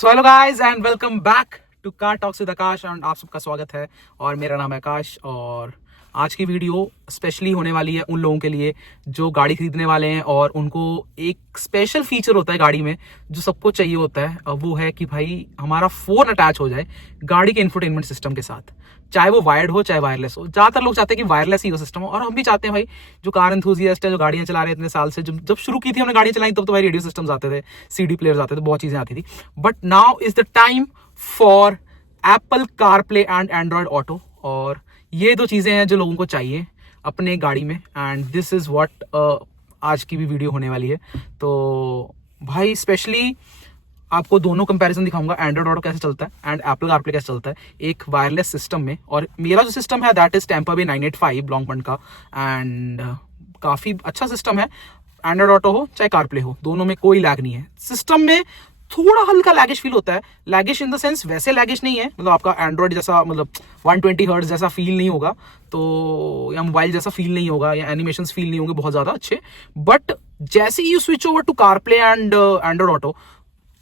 So hello guys and welcome back to car talks with Akash and आप सबका स्वागत है और मेरा नाम है आकाश। और आज की वीडियो स्पेशली होने वाली है उन लोगों के लिए जो गाड़ी खरीदने वाले हैं और उनको एक स्पेशल फीचर होता है गाड़ी में जो सबको चाहिए होता है। वो है कि भाई हमारा फोन अटैच हो जाए गाड़ी के इंफोटेनमेंट सिस्टम के साथ, चाहे वो वायर्ड हो चाहे वायरलेस हो। ज्यादातर लोग चाहते हैं कि वायरलेस ही हो सिस्टम हो, और हम भी चाहते हैं भाई जो कार एंथुसियास्ट है, जो गाड़ियां चला रहे हैं इतने साल से, जब शुरू की थी हमने गाड़ियां चलाई तब तो भाई रेडियो सिस्टम्स आते थे, सीडी प्लेयर्स आते थे, बहुत चीजें आती थी। But now is the time for Apple car play and Android Auto, और ये दो चीजें हैं जो लोगों को चाहिए अपने गाड़ी में। एंड दिस इज व्हाट आज की भी वीडियो होने वाली है। तो भाई स्पेशली आपको दोनों कंपैरिजन दिखाऊंगा, एंड्रॉइड ऑटो कैसे चलता है एंड एप्पल कारप्ले कैसे चलता है एक वायरलेस सिस्टम में। और मेरा जो सिस्टम है दैट इज टेम्पा बे 985 ब्लॉन्गपन का, एंड काफी अच्छा सिस्टम है। एंड्रॉइड ऑटो हो चाहे कारप्ले हो, दोनों में कोई लैग नहीं है। सिस्टम में थोड़ा हल्का लैगिश फील होता है, लैगिश इन द सेंस वैसे लैगिश नहीं है, मतलब आपका एंड्रॉइड जैसा मतलब 120 हर्ट्ज जैसा फील नहीं होगा, तो या मोबाइल जैसा फील नहीं होगा, या एनिमेशंस फील नहीं होंगे बहुत ज्यादा अच्छे। बट जैसे ही you switch over to CarPlay and Android Auto,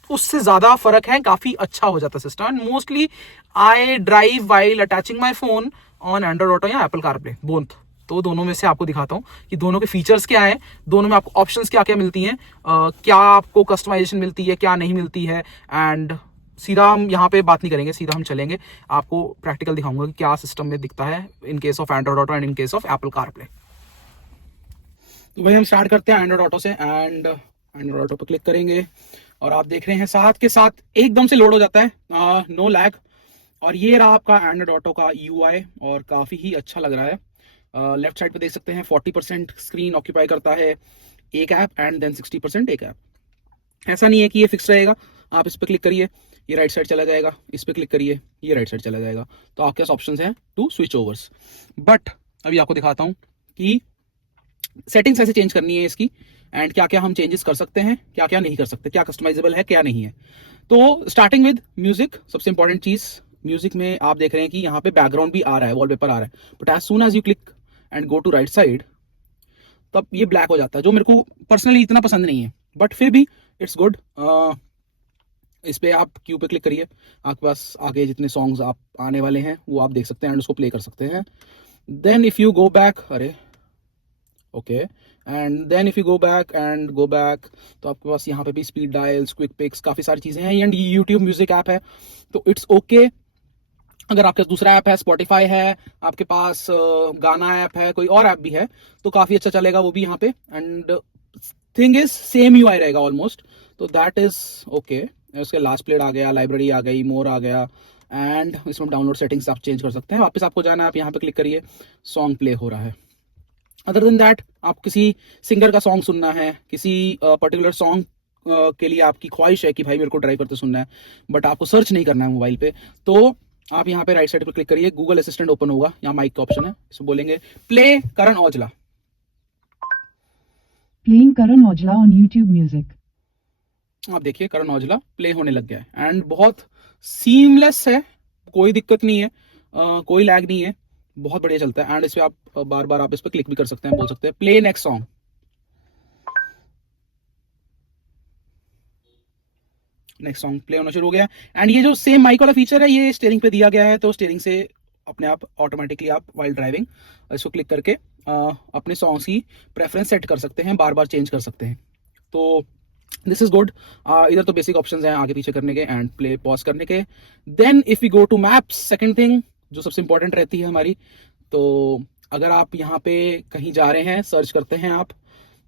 उससे ज्यादा फर्क है, काफी अच्छा हो जाता है system. And mostly I drive while attaching my phone on Android Auto या एप्पल कारप्ले, बोथ। तो दोनों में से आपको दिखाता हूं कि दोनों के फीचर्स क्या हैं, दोनों में आपको ऑप्शंस क्या क्या मिलती हैं, क्या आपको कस्टमाइजेशन मिलती है, क्या नहीं मिलती है। एंड सीधा हम यहाँ पे बात नहीं करेंगे, सीधा हम चलेंगे, आपको प्रैक्टिकल दिखाऊंगा कि क्या सिस्टम में दिखता है in case of Android auto and in case of Apple CarPlay. तो भाई हम स्टार्ट करते हैं एंड्रॉइड ऑटो से, एंड एंड्रॉइड ऑटो पर क्लिक करेंगे और आप देख रहे हैं साथ के साथ एकदम से लोड हो जाता है, नो लैग। और ये रहा आपका एंड्रॉइड ऑटो का यूआई, और काफी ही अच्छा लग रहा है। लेफ्ट साइड पे देख सकते हैं 40% स्क्रीन ऑक्यूपाई करता है एक ऐप, एंड देन 60% एक ऐप। ऐसा नहीं है कि ये फिक्स रहेगा, आप इस पर क्लिक करिए ये राइट साइड चला जाएगा, इस पर क्लिक करिए ये राइट साइड चला जाएगा। तो आपके पास ऑप्शन हैं टू स्विच ओवर्स। बट अभी आपको दिखाता हूं कि सेटिंग्स ऐसे चेंज करनी है इसकी, एंड क्या क्या हम चेंजेस कर सकते हैं, क्या क्या नहीं कर सकते, क्या कस्टमाइजेबल है क्या नहीं है। तो स्टार्टिंग विद म्यूजिक, सबसे इंपॉर्टेंट चीज। म्यूजिक में आप देख रहे हैं कि यहाँ पे बैकग्राउंड भी आ रहा है, वॉलपेपर आ रहा है, but as soon as you click and go to right side तब ये ब्लैक हो जाता है, जो मेरे को पर्सनली इतना पसंद नहीं है, बट फिर भी इट्स गुड। इस पे आप क्यू पे क्लिक करिए, आपके पास आगे जितने सॉन्ग्स आप आने वाले हैं वो आप देख सकते हैं एंड उसको प्ले कर सकते हैं। Then if you go back, अरे okay, and then if you go back तो आपके पास यहाँ पे भी स्पीड डायल्स, क्विक पिक्स, काफी सारी चीजें हैं। एंड यूट्यूब म्यूजिक ऐप है तो इट्स ओके। अगर आपके पास दूसरा ऐप है, स्पॉटिफाई है, आपके पास गाना ऐप है, कोई और ऐप भी है, तो काफी अच्छा चलेगा वो भी यहाँ पे। And thing is same UI रहेगा ऑलमोस्ट, तो दैट इज ओके। उसके लास्ट प्लेट आ गया, लाइब्रेरी आ गई, मोर आ गया, एंड इसमें डाउनलोड सेटिंग्स आप चेंज कर सकते हैं। वापस आपको जाना है, आप यहाँ पे क्लिक करिए, सॉन्ग प्ले हो रहा है। अदर देन दैट, आप किसी सिंगर का सॉन्ग सुनना है, किसी पर्टिकुलर सॉन्ग के लिए आपकी ख्वाहिश है कि भाई मेरे को ड्राइव करते सुनना है, बट आपको सर्च नहीं करना है मोबाइल पे, तो आप यहाँ पे राइट साइड पे क्लिक करिए, गूगल असिस्टेंट ओपन होगा, यहाँ माइक का ऑप्शन है, इसमें बोलेंगे play Karan Aujla. Playing Karan Aujla on YouTube Music. आप देखिए करण औजला प्ले होने लग गया है, एंड बहुत सीमलेस है, कोई दिक्कत नहीं है, कोई लैग नहीं है, बहुत बढ़िया चलता है। एंड इस पे आप बार बार आप इस पे क्लिक भी कर सकते हैं, बोल सकते हैं play next song. Next song play होना शुरू हो गया। एंड ये जो सेम माइक वाला फीचर है ये स्टीयरिंग पे दिया गया है, तो स्टीयरिंग से अपने आप ऑटोमेटिकली आप वाइल ड्राइविंग इसको क्लिक करके अपने सॉन्ग्स की प्रेफरेंस सेट कर सकते हैं, बार बार चेंज कर सकते हैं। तो दिस इज गुड। इधर तो बेसिक ऑप्शंस हैं आगे पीछे करने के एंड प्ले पॉज करने के। Then if we go to maps, second thing जो सबसे इंपॉर्टेंट रहती है हमारी, तो अगर आप यहाँ पे कहीं जा रहे हैं, सर्च करते हैं आप,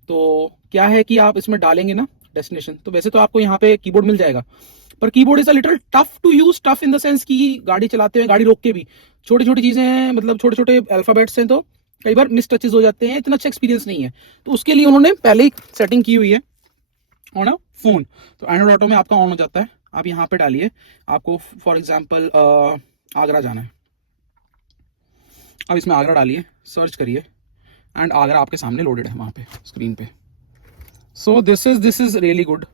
तो क्या है कि आप इसमें डालेंगे ना डेस्टिनेशन, तो वैसे तो आपको यहाँ पे कीबोर्ड मिल जाएगा, पर keyboard is a little tough to use, tough in the sense कि गाड़ी चलाते हुए, गाड़ी रोक के भी छोटी छोटी चीजें हैं, मतलब छोटे छोटे अल्फाबेट्स हैं, तो कई बार मिस टचेस हो जाते हैं, इतना अच्छा एक्सपीरियंस नहीं है। तो उसके लिए उन्होंने पहले ही सेटिंग की हुई है ऑन अ फोन, तो एंड्रॉइड ऑटो में आपका ऑन हो जाता है। आप यहाँ पे डालिए, आपको फॉर एग्जाम्पल आगरा जाना है, अब इसमें आगरा डालिए, सर्च करिए, एंड आगरा आपके सामने लोडेड है वहाँ पे स्क्रीन पे। So this is really good,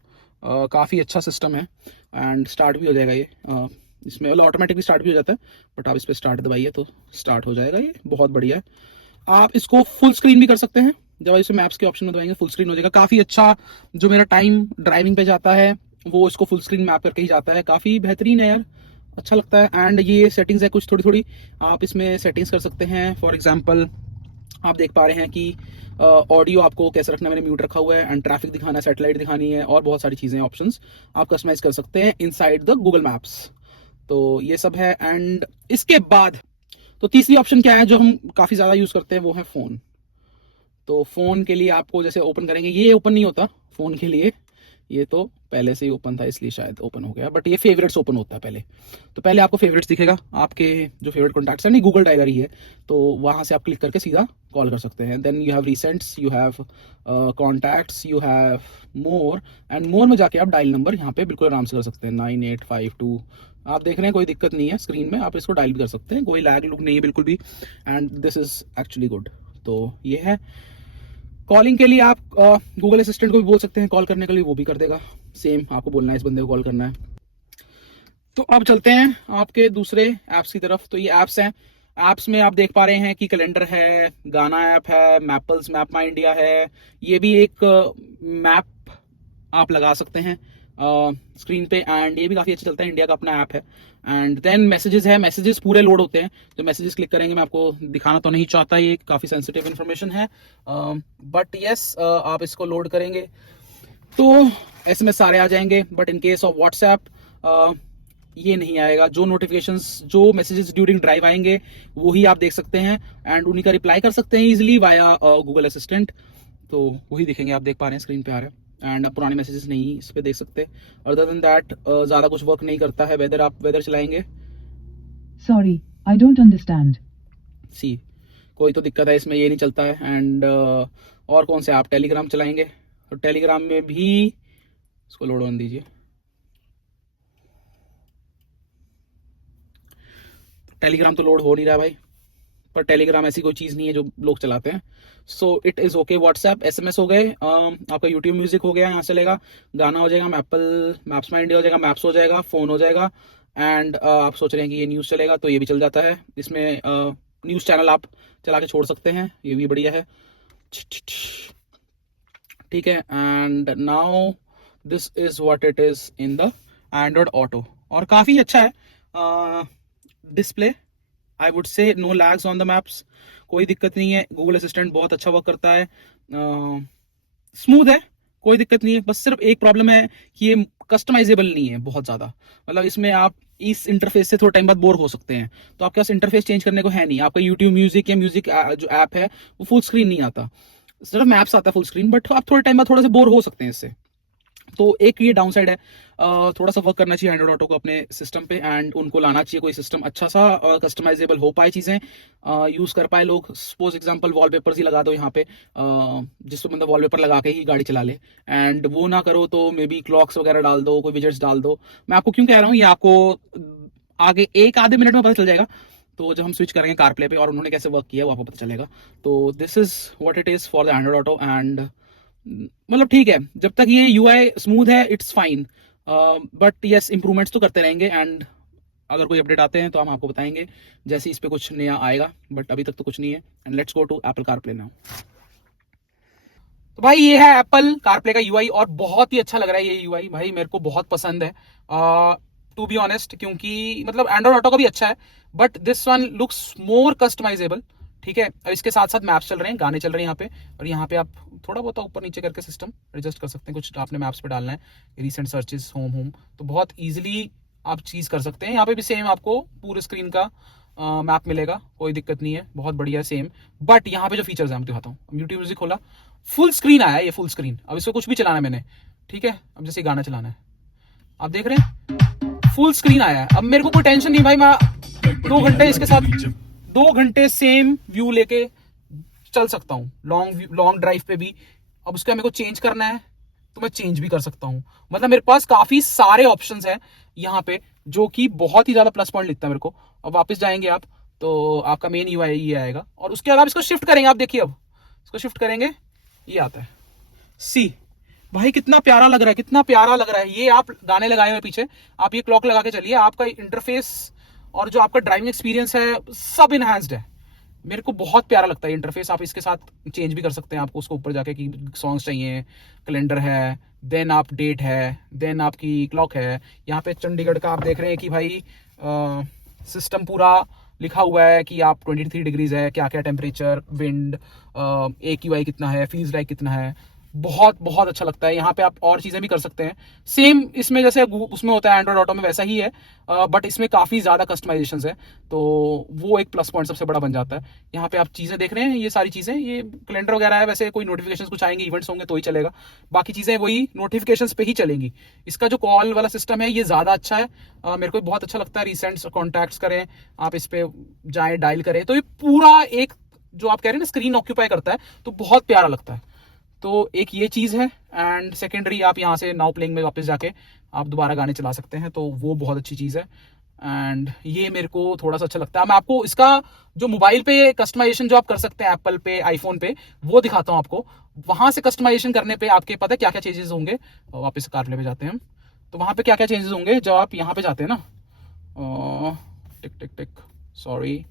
काफ़ी अच्छा सिस्टम है। एंड स्टार्ट भी हो जाएगा ये, इसमें ऑटोमेटिकली स्टार्ट भी हो जाता है, बट आप इस पर स्टार्ट दबाइए तो स्टार्ट हो जाएगा, ये बहुत बढ़िया है। आप इसको फुल स्क्रीन भी कर सकते हैं, जब आप इसे मैप्स के ऑप्शन में दबाएंगे फुल स्क्रीन हो जाएगा, काफ़ी अच्छा। जो मेरा टाइम ड्राइविंग पे जाता है वो इसको फुल स्क्रीन मैप करके ही जाता है। काफ़ी बेहतरीन है यार, अच्छा लगता है। एंड ये सेटिंग्स है कुछ थोड़ी थोड़ी, आप इसमें सेटिंग्स कर सकते हैं। फॉर एग्जांपल आप देख पा रहे हैं कि ऑडियो आपको कैसे रखना है, मैंने म्यूट रखा हुआ है। एंड ट्रैफिक दिखाना है, सैटेलाइट दिखानी है, और बहुत सारी चीज़ें ऑप्शंस आप कस्टमाइज कर सकते हैं इनसाइड द गूगल मैप्स। तो ये सब है। एंड इसके बाद तो तीसरी ऑप्शन क्या है जो हम काफ़ी ज़्यादा यूज़ करते हैं, वो है फ़ोन। तो फ़ोन के लिए आपको जैसे ओपन करेंगे, ये ओपन नहीं होता फ़ोन के लिए, ये तो पहले से ही ओपन था इसलिए शायद ओपन हो गया, बट ये फेवरेट्स ओपन होता है पहले। तो पहले आपको फेवरेट्स दिखेगा, आपके जो फेवरेट कॉन्टैक्ट्स हैं, नहीं गूगल डायरी ही है, तो वहाँ से आप क्लिक करके सीधा कॉल कर सकते हैं। Then you have recents, you have contacts, you have more, and more में जाके आप डायल नंबर यहाँ पे बिल्कुल आराम से कर सकते हैं, 9852। आप देख रहे हैं कोई दिक्कत नहीं है स्क्रीन में, आप इसको डायल भी कर सकते हैं, कोई लैग लुक नहीं है बिल्कुल भी। And this is actually good. तो ये है। कॉलिंग के लिए आप गूगल असिस्टेंट को भी बोल सकते हैं कॉल करने के लिए, वो भी कर देगा। सेम आपको बोलना है इस बंदे को कॉल करना है। तो अब चलते हैं आपके दूसरे ऐप्स की तरफ। तो ये ऐप्स हैं, ऐप्स में आप देख पा रहे हैं कि कैलेंडर है, गाना ऐप है, मैपल्स मैप माई इंडिया है। ये भी एक मैप आप लगा सकते हैं स्क्रीन पे, एंड ये भी काफ़ी अच्छा चलता है, इंडिया का अपना ऐप है। एंड देन मैसेजेस है, मैसेजेस पूरे लोड होते हैं। जो मैसेजेस क्लिक करेंगे, मैं आपको दिखाना तो नहीं चाहता, ये काफ़ी सेंसिटिव इन्फॉर्मेशन है, बट यस आप इसको लोड करेंगे तो एसएमएस सारे आ जाएंगे। But in case of WhatsApp ये नहीं आएगा। जो नोटिफिकेशंस, जो मैसेजेस ड्यूरिंग ड्राइव आएंगे वो ही आप देख सकते हैं, एंड उन्हीं का रिप्लाई कर सकते हैं इजीली वाया गूगल असिस्टेंट। तो वही दिखेंगे, आप देख पा रहे हैं स्क्रीन पे आ रहा है। एंड आप पुराने मैसेजेस नहीं इस पे देख सकते। अदर देन दैट ज़्यादा कुछ वर्क नहीं करता है। वेदर, आप वेदर चलाएंगे, Sorry, I don't understand. सी कोई तो दिक्कत है इसमें, ये नहीं चलता है। एंड और कौन से आप टेलीग्राम चलाएंगे, तो टेलीग्राम में भी इसको लोड ऑन दीजिए। टेलीग्राम तो लोड हो नहीं रहा भाई, पर टेलीग्राम ऐसी कोई चीज़ नहीं है जो लोग चलाते हैं। So it is okay. WhatsApp, SMS हो गए, आपका यूट्यूब म्यूजिक हो गया, यहाँ चलेगा, गाना हो जाएगा, मैपल मैप्स माई इंडिया हो जाएगा, मैप्स हो जाएगा, फ़ोन हो जाएगा। एंड आप सोच रहे हैं कि ये न्यूज़ चलेगा, तो ये भी चल जाता है। इसमें न्यूज़ चैनल आप चला के छोड़ सकते हैं, ये भी बढ़िया है। ठीक है। And now this is what it is in the Android Auto, और काफ़ी अच्छा है display. I would say no lags on the maps, कोई दिक्कत नहीं है। गूगल असिस्टेंट बहुत अच्छा वर्क करता है, स्मूथ है, कोई दिक्कत नहीं है। बस सिर्फ एक प्रॉब्लम है कि ये कस्टमाइजेबल नहीं है बहुत ज़्यादा, मतलब इसमें आप इस इंटरफेस से थोड़ा टाइम बाद बोर हो सकते हैं। तो आपके पास इंटरफेस चेंज करने को है नहीं। आपका यूट्यूब म्यूजिक या म्यूजिक जो ऐप है वो फुल स्क्रीन नहीं आता, सिर्फ मैप्स आता है फुल स्क्रीन, बट आप थोड़े टाइम बाद थोड़ा सा बोर हो सकते हैं इससे। तो एक ये डाउन साइड है। थोड़ा सा वर्क करना चाहिए एंड्रॉइड ऑटो को अपने सिस्टम पे, एंड उनको लाना चाहिए कोई सिस्टम अच्छा सा, कस्टमाइजेबल हो पाए, चीज़ें यूज़ कर पाए लोग। सपोज एग्जांपल वॉलपेपर्स ही लगा दो यहाँ पे, जिसको मतलब वॉलपेपर लगा के ही गाड़ी चला ले। एंड वो ना करो तो मे बी क्लॉक्स वगैरह डाल दो, कोई विजेट्स डाल दो। मैं आपको क्यों कह रहा हूँ, ये आपको आगे एक आधे मिनट में पता चल जाएगा। तो जब हम स्विच करेंगे कार प्ले पे और उन्होंने कैसे वर्क किया वो आपको पता चलेगा। तो this is what it is for the Android auto. And मतलब ठीक है, जब तक ये यूआई स्मूथ है it's fine, but yes improvements तो करते रहेंगे। एंड अगर कोई अपडेट आते हैं तो हम आपको बताएंगे जैसे इस पे कुछ नया आएगा, बट अभी तक तो कुछ नहीं है। And let's go to Apple CarPlay now. तो भाई ये है एप्पल कारप्ले का यूआई, और बहुत ही अच्छा लग रहा है ये यूआई भाई, मेरे को बहुत पसंद है टू बी ऑनेस्ट, क्योंकि मतलब एंड्रॉइड ऑटो का भी अच्छा है, but this one looks more customisable. ठीक है। और इसके साथ साथ मैप्स चल रहे हैं, गाने चल रहे हैं यहाँ पे, और यहाँ पे आप थोड़ा बहुत ऊपर नीचे करके सिस्टम एडजस्ट कर सकते हैं। कुछ आपने मैप्स पे डालना है, रिसेंट सर्चेस, होम, तो बहुत ईजिली आप चीज़ कर सकते हैं। यहाँ पे भी सेम आपको पूरे स्क्रीन का मैप मिलेगा, कोई दिक्कत नहीं है, बहुत बढ़िया सेम। बट यहाँ पे जो फीचर्स हैं मैं दिखाता हूँ। यूट्यूब म्यूजिक खोला, फुल स्क्रीन आया, ये फुल स्क्रीन। अब इसको कुछ भी चलाना है मैंने, ठीक है। अब जैसे गाना चलाना है, आप देख रहे हैं फुल स्क्रीन आया है। अब मेरे को कोई टेंशन नहीं भाई, मैं 2 घंटे इसके साथ 2 घंटे सेम व्यू लेके चल सकता हूँ, लॉन्ग ड्राइव पे भी। अब उसका मेरे को चेंज करना है तो मैं चेंज भी कर सकता हूँ। मतलब मेरे पास काफी सारे ऑप्शंस हैं यहाँ पे, जो कि बहुत ही ज्यादा प्लस पॉइंट लिखता है मेरे को। अब वापस जाएंगे आप तो आपका मेन यूआई ये आएगा, और उसके बाद आप इसको शिफ्ट करेंगे, आप देखिए अब इसको शिफ्ट करेंगे, ये आता है। सी भाई कितना प्यारा लग रहा है, कितना प्यारा लग रहा है। ये आप गाने लगाए हुए पीछे, आप ये क्लॉक लगा के चलिए, आपका इंटरफेस और जो आपका ड्राइविंग एक्सपीरियंस है सब इनहैंस्ड है। मेरे को बहुत प्यारा लगता है इंटरफेस। आप इसके साथ चेंज भी कर सकते हैं, आपको उसको ऊपर जाके कि सॉन्ग्स चाहिए, कैलेंडर है, देन आप डेट है, देन आपकी क्लॉक है। यहाँ पे चंडीगढ़ का आप देख रहे हैं कि भाई सिस्टम पूरा लिखा हुआ है कि आप 23 डिग्रीज है, क्या क्या टेम्परेचर, विंड, AQI कितना है, फील्स लाइक कितना है। बहुत बहुत अच्छा लगता है। यहाँ पे आप और चीज़ें भी कर सकते हैं, सेम इसमें जैसे उसमें होता है एंड्रॉइड ऑटो में वैसा ही है, बट इसमें काफ़ी ज़्यादा कस्टमाइजेशन है, तो वो एक प्लस पॉइंट सबसे बड़ा बन जाता है। यहाँ पे आप चीज़ें देख रहे हैं, ये सारी चीज़ें, ये कैलेंडर वगैरह है। वैसे कोई नोटिफिकेशन कुछ आएंगे, इवेंट्स होंगे तो ही चलेगा, बाकी चीज़ें वही नोटिफिकेशन पे ही चलेंगी। इसका जो कॉल वाला सिस्टम है ये ज़्यादा अच्छा है, मेरे को बहुत अच्छा लगता है। रिसेंट्स कॉन्टैक्ट्स करें, आप इस पे जाएँ, डायल करें, तो ये पूरा एक जो आप कह रहे हैं ना स्क्रीन ऑक्यूपाई करता है, तो बहुत प्यारा लगता है। तो एक ये चीज़ है। एंड सेकेंडरी आप यहाँ से नाउ प्लेइंग में वापस जाके आप दोबारा गाने चला सकते हैं, तो वो बहुत अच्छी चीज़ है। एंड ये मेरे को थोड़ा सा अच्छा लगता है। मैं आपको इसका जो मोबाइल पे कस्टमाइजेशन जो आप कर सकते हैं एप्पल पे, आईफोन पे, वो दिखाता हूँ आपको। वहाँ से कस्टमाइजेशन करने पे आपके पता है क्या क्या चेंजेस होंगे। वापस कारप्ले पे जाते हैं हम, तो वहाँ पे क्या क्या चेंजेस होंगे जब आप यहाँ पे जाते हैं ना, टिक टिक टिक, सॉरी,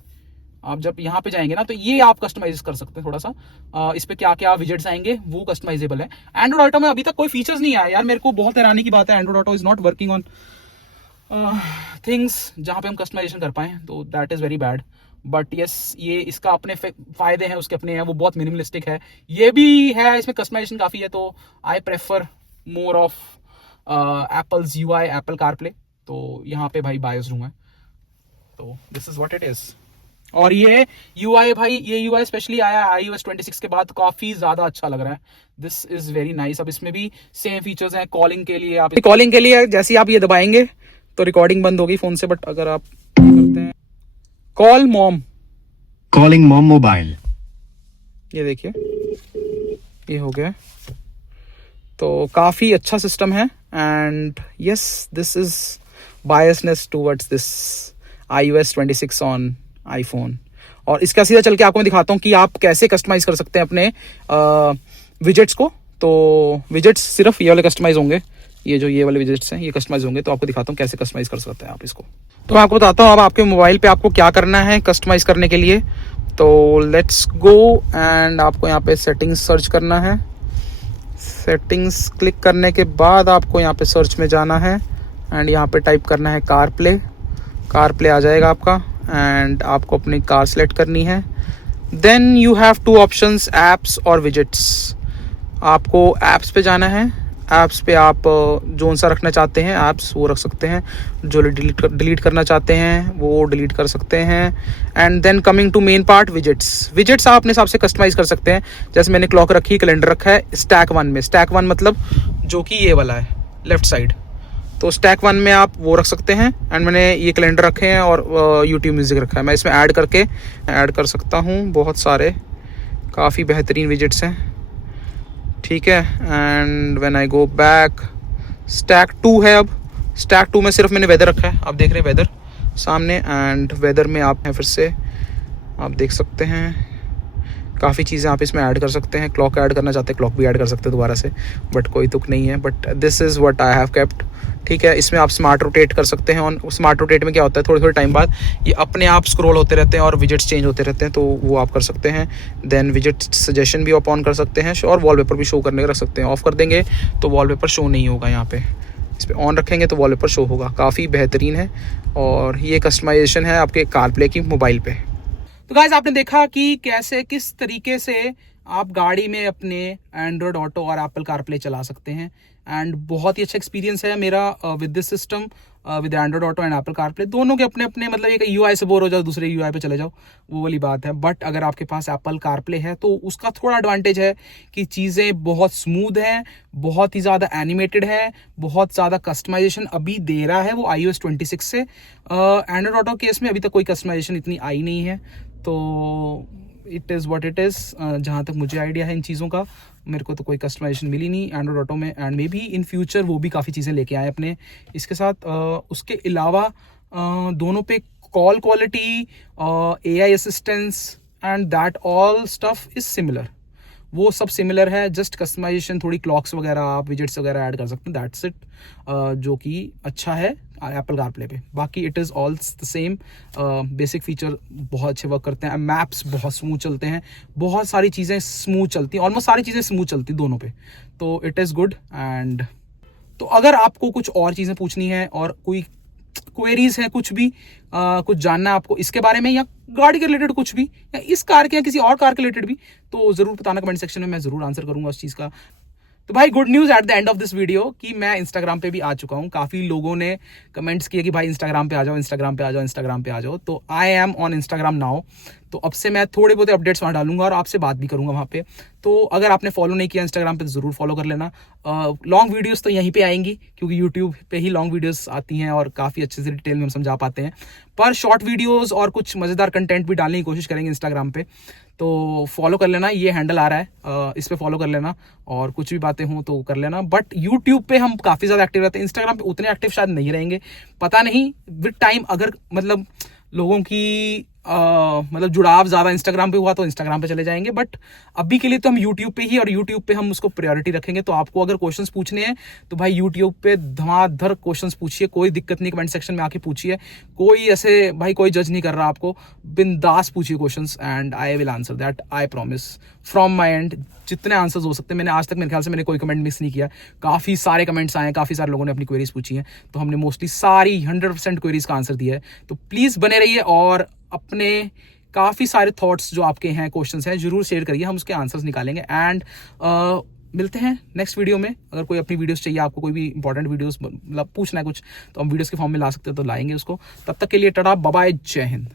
आप जब यहाँ पे जाएंगे ना तो ये आप कस्टमाइज कर सकते हैं थोड़ा सा। इस पे क्या क्या विजेट्स आएंगे वो कस्टमाइजेबल है। एंड्रॉइड ऑटो में अभी तक कोई फीचर्स नहीं आया यार, मेरे को बहुत हैरानी की बात है। Android auto is not working on things जहाँ पे हम कस्टमाइजेशन कर पाए, तो that is very bad. But yes, ये इसका अपने फायदे हैं, उसके अपने हैं, वो बहुत मिनिमलिस्टिक है। ये भी है, इसमें कस्टमाइजेशन काफ़ी है, तो I prefer more of apples UI, Apple CarPlay. तो यहाँ पे भाई बायस्ड हूँ मैं, तो this is what it is. और ये UI भाई, ये UI स्पेशली आया है iOS 26 के बाद, काफी ज्यादा अच्छा लग रहा है। This is very nice. अब इसमें भी सेम फीचर्स हैं कॉलिंग के लिए। आप कॉलिंग के लिए जैसे ही आप ये दबाएंगे तो रिकॉर्डिंग बंद होगी फोन से, बट अगर आप करते हैं call mom, Calling mom mobile. ये देखिए ये हो गया। तो काफी अच्छा सिस्टम है। And yes, this is biasness towards this iOS 26 on iPhone. और इसका सीधा चल के आपको मैं दिखाता हूँ कि आप कैसे कस्टमाइज कर सकते हैं अपने विजेट्स को। तो विजेट्स सिर्फ ये वाले कस्टमाइज होंगे, ये वाले विजेट्स हैं, ये कस्टमाइज होंगे। तो आपको दिखाता हूँ कैसे कस्टमाइज कर सकते हैं आप इसको। तो मैं आपको बताता हूँ अब आपके मोबाइल पे आपको क्या करना है कस्टमाइज करने के लिए। तो लेट्स गो, एंड आपको यहाँ पे सेटिंग्स सर्च करना है। सेटिंग्स क्लिक करने के बाद आपको यहाँ पे सर्च में जाना है, एंड यहाँ पे टाइप करना है कारप्ले। कारप्ले आ जाएगा आपका, एंड आपको अपनी कार सेलेक्ट करनी है। Then you have two options, apps और विजेट्स। आपको एप्स पे जाना है। एप्स पे आप जो सा रखना चाहते हैं एप्स वो रख सकते हैं, जो डिलीट करना चाहते हैं वो डिलीट कर सकते हैं। And then coming to main part, widgets. Widgets आप अपने हिसाब से कस्टमाइज कर सकते हैं। जैसे मैंने क्लॉक रखी, कैलेंडर रखा है स्टैक 1 में। स्टैक 1 मतलब जो कि ये वाला है लेफ्ट साइड, तो स्टैक 1 में आप वो रख सकते हैं। एंड मैंने ये कैलेंडर रखे हैं और यूट्यूब म्यूज़िक रखा है। मैं इसमें ऐड कर सकता हूँ बहुत सारे, काफ़ी बेहतरीन विजेट्स हैं, ठीक है। And when I go back, stack 2 है। अब स्टैक 2 में सिर्फ मैंने वेदर रखा है, आप देख रहे हैं वेदर सामने। एंड वेदर में आप हैं, फिर से आप देख सकते हैं काफ़ी चीज़ें आप इसमें ऐड कर सकते हैं। क्लॉक ऐड करना चाहते हैं, क्लॉक भी ऐड कर सकते हैं दोबारा से, बट कोई तुक नहीं है। But this is what I have kept, ठीक है। इसमें आप स्मार्ट रोटेट कर सकते हैं। और स्मार्ट रोटेट में क्या होता है, थोड़े थोड़े टाइम बाद ये अपने आप स्क्रॉल होते रहते हैं और विजेट्स चेंज होते रहते हैं, तो वो आप कर सकते हैं। देन विजेट सजेशन भी आप ऑन कर सकते हैं, और वॉलपेपर भी शो करने का रख सकते हैं। ऑफ कर देंगे तो वॉलपेपर शो नहीं होगा यहाँ पे, इस पर ऑन रखेंगे तो वॉलपेपर शो होगा। काफ़ी बेहतरीन है, और ये कस्टमाइजेशन है आपके कारप्ले की मोबाइल पे। तो गाइस आपने देखा कि कैसे किस तरीके से आप गाड़ी में अपने एंड्रॉयड ऑटो और एप्पल कारप्ले चला सकते हैं। एंड बहुत ही अच्छा एक्सपीरियंस है मेरा with this system, with Android auto and Apple CarPlay. दोनों के अपने अपने मतलब, एक UI से बोर हो जाओ दूसरे UI पे चले जाओ, वो वाली बात है। बट अगर आपके पास एप्पल कारप्ले है तो उसका थोड़ा एडवांटेज है कि चीज़ें बहुत स्मूथ हैं, बहुत ही ज़्यादा एनिमेटेड है, बहुत ज़्यादा कस्टमाइजेशन अभी दे रहा है वो iOS 26 से। एंड्रॉयड ऑटो केस में अभी तक कोई कस्टमाइजेशन इतनी आई नहीं है, तो it is what it is. जहाँ तक मुझे आइडिया है इन चीज़ों का, मेरे को तो कोई कस्टमाइजेशन मिली नहीं एंड्रॉयड ऑटो में। And may be in future वो भी काफ़ी चीज़ें लेके आए अपने इसके साथ। उसके अलावा दोनों पे call quality, AI assistance and that all stuff is similar, वो सब सिमिलर है। जस्ट कस्टमाइजेशन, थोड़ी क्लॉक्स वगैरह आप विजेट्स वगैरह ऐड कर सकते हैं, दैट्स इट, जो कि अच्छा है एप्पल कारप्ले पे। बाकी it is all the same. Basic feature बहुत अच्छे वर्क करते हैं, मैप्स बहुत स्मूथ चलते हैं, बहुत सारी चीज़ें स्मूथ चलती हैं, ऑलमोस्ट सारी चीज़ें स्मूथ चलती दोनों पे, तो इट इज़ गुड। एंड तो अगर आपको कुछ और चीज़ें पूछनी है और कोई क्वेरीज है, कुछ भी कुछ जानना है आपको इसके बारे में, या गाड़ी के रिलेटेड कुछ भी, या इस कार के या किसी और कार के रिलेटेड भी, तो ज़रूर बताना कमेंट सेक्शन में, मैं ज़रूर आंसर करूंगा उस चीज़ का। तो भाई good news at the end of this video कि मैं इंस्टाग्राम पे भी आ चुका हूँ। काफ़ी लोगों ने कमेंट्स किए कि भाई इंस्टाग्राम पे आ जाओ, इंस्टाग्राम पे आ जाओ, इंस्टाग्राम पे आ जाओ। तो I am on Instagram now. तो अब से मैं थोड़े बहुत अपडेट्स वहाँ डालूंगा और आपसे बात भी करूंगा वहाँ पे। तो अगर आपने फॉलो नहीं किया इंस्टाग्राम पे तो ज़रूर फॉलो कर लेना। लॉन्ग वीडियोस तो यहीं पे आएंगी क्योंकि यूट्यूब पे ही लॉन्ग वीडियोस आती हैं और काफ़ी अच्छे से डिटेल में हम समझा पाते हैं, पर शॉर्ट वीडियोस और कुछ मज़ेदार कंटेंट भी डालने की कोशिश करेंगे इंस्टाग्राम पे। तो फॉलो कर लेना, ये हैंडल आ रहा है, इस पे फॉलो कर लेना और कुछ भी बातें हों तो कर लेना। बट यूट्यूब पे हम काफ़ी ज़्यादा एक्टिव रहते हैं, इंस्टाग्राम पे उतने एक्टिव शायद नहीं रहेंगे, पता नहीं विद टाइम। अगर मतलब लोगों की मतलब जुड़ाव ज़्यादा इंस्टाग्राम पे हुआ तो इंस्टाग्राम पे चले जाएंगे, बट अभी के लिए तो हम यूट्यूब पे ही, और यूट्यूब पे हम उसको प्रायोरिटी रखेंगे। तो आपको अगर क्वेश्चंस पूछने हैं तो भाई यूट्यूब पे धमाधर क्वेश्चंस पूछिए, कोई दिक्कत नहीं, कमेंट सेक्शन में आके पूछिए। कोई ऐसे भाई कोई जज नहीं कर रहा आपको, बिंदास पूछिए questions and I will answer that, I promise from my and. जितने आंसर्स हो सकते हैं, मैंने आज तक मेरे ख्याल से मैंने कोई कमेंट मिस नहीं किया। काफ़ी सारे कमेंट्स आए हैं, काफ़ी सारे लोगों ने अपनी क्वेरीज पूछी हैं, तो हमने मोस्टली सारी 100% क्वेरीज का आंसर दिया है। तो प्लीज़ बने रहिए और अपने काफ़ी सारे थॉट्स जो आपके हैं, क्वेश्चंस हैं, जरूर शेयर करिए, हम उसके आंसर्स निकालेंगे। एंड मिलते हैं नेक्स्ट वीडियो में। अगर कोई अपनी वीडियोस चाहिए, आपको कोई भी इंपॉर्टेंट वीडियोस मतलब पूछना है कुछ, तो हम वीडियोस के फॉर्म में ला सकते हैं, तो लाएंगे उसको। तब तक के लिए टाटा बाय बाय, जय हिंद।